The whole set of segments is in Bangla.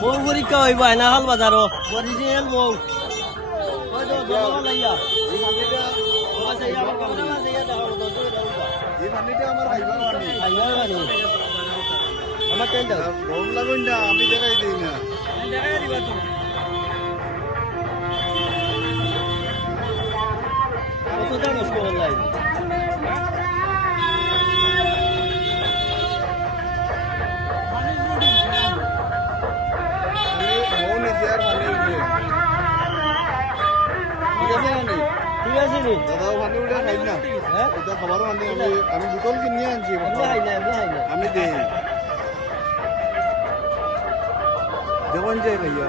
মৌ পরীক্ষা হইব আয়নাখাল বাজার অরিজিনাল মৌ আমি দেখাই দিই না কতটা নষ্ট হল ঠিক আছে নি দাদাও পানি উঠে খাই না এটা খাবারও পানি আমি বোতল কিনে আনছি আমি দেই যেমন যে ভাইয়া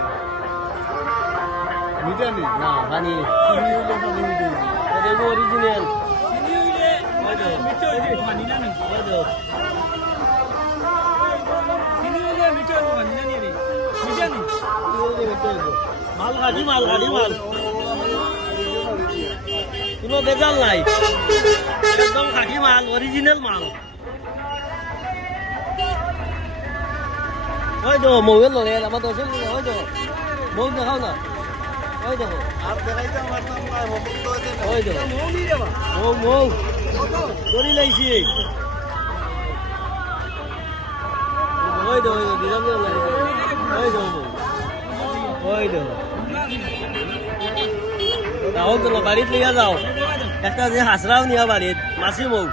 মিঠা নি না পানি চিনি হইলে পানি মিঠে এটা অরিজিনাল মাল খাটি মাল কোনো বেজাল নাই একদম খাটি মাল অরিজিনাল মাল ওই দেখো মৌয়ের লড়ে আমার দর্শক ওই দেখো মৌ দেখাও না ওই দেখো আর দেখাইতে আমার নাম নাই হোমক তো ওই দেখো মৌ ধরি লাইছি ওই দেখো বিরাম ওই দেখো ওই দেখো যাও তো বাড়িত লিয়া যাও একটা যে হাসরাও নিয়া বাড়িত মাছি মৌ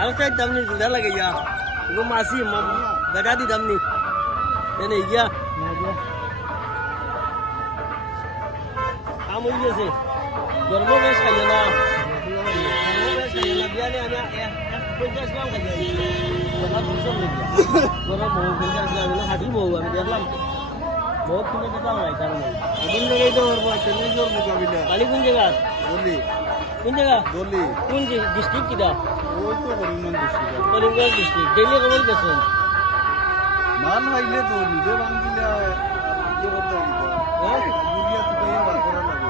আর চাই দাম নি জুড়া লাগে ইয়া মাছি বেটা দি দাম নি এনে গিয়া কাম হয়ে গেছে গরম বেশ খাইলে না বিয়ানে আমি 50 গ্রাম খাই গরম মৌ 50 গ্রাম হাঁটি মৌ আমি দেখলাম বহুত কিনে দিতাম নাই কারণ কোন জায়গায় তো ওর বাচ্চা নেই ওর মোকাবিলা কালি কোন জায়গা দলি কোন জায়গা দলি কোন ডিস্ট্রিক্ট কিটা ওই তো Karimganj district Karimganj district daily খবর পেছন মান হইলে তো নিজে বাঙ্গিলা ইয়ে করতে হবে বুড়িয়া তো কইয়া বার করা লাগে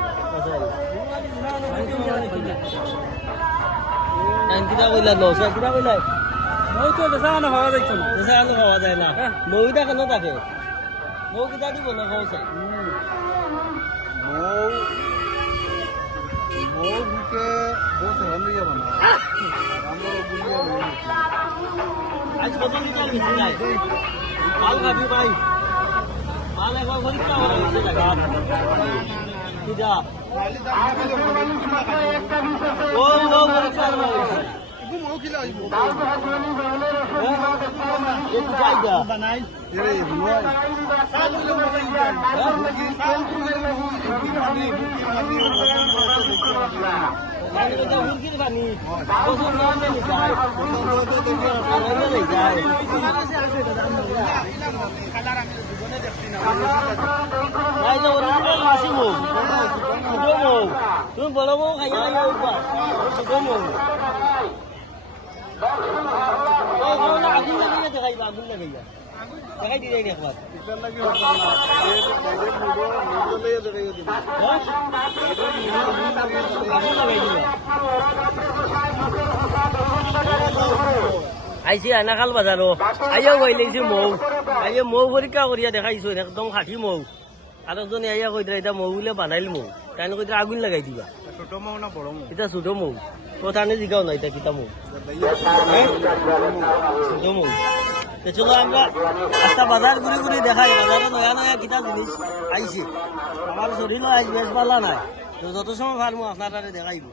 কিটা কইলা লস কিটা কইলা মৌ তো বেচা না হওয়া যাইতো না দেশা আলো খাওয়া যায় না মৌটা কেন থাকে মৌ কিটা দিব না খাওয়া চাই মৌ মৌ বুকে বহুত রান্দিয়া বানা আমরা বুড়িয়া বলি আজ কত লিটার বেশি নাই মাল খাবি ভাই মাল একবার পরীক্ষা করা হয়েছে টাকা কিটা ও পরীক্ষা করা হয়েছে মৌ খিলা হইব একটু জায়গা বানাই রে হুয়াই সাল হইলো বানাই যায় বুকি সাল হইলো বুকি পানি মুরগির পানি বছর নামে যায় মাসি মৌ ছোট মৌ তুমি বড় মৌ খাইয়া খাইয়া ছোট মৌ আগুন লাগাইয়া দেখাইবা আগুন লাগাইয়া দেখাই দিয়ে একবার কিসার লাগি হতো না বাইরে মুডো মুডলে দেখাই দিই আগুন লাগাই দিবা আইসি আনাখাল বাজারও আইয়াও বাইলেছি মৌ আইয়া মৌ পরীক্ষা করিয়া দেখাইছো একদম খাঁটি মৌ আরেকজনে আইয়া কই দিলা এটা মৌ বলে বানাইল মৌ তাই কই দিলা আগুন লাগাই দিবা ছোট মৌ না বড় মৌ এটা ছোট মৌ প্রধানে জিগাও না এটা কিতা মৌ ছোট মৌ চলো আমরা রাস্তা বাজার ঘুরে ঘুরে দেখাই বাজারে নয়া নয়া কিতা জিনিস আইছে আমার শরীরও আজ বেশ ভালো নাই যত সময় পারবো আপনারা দেখাইব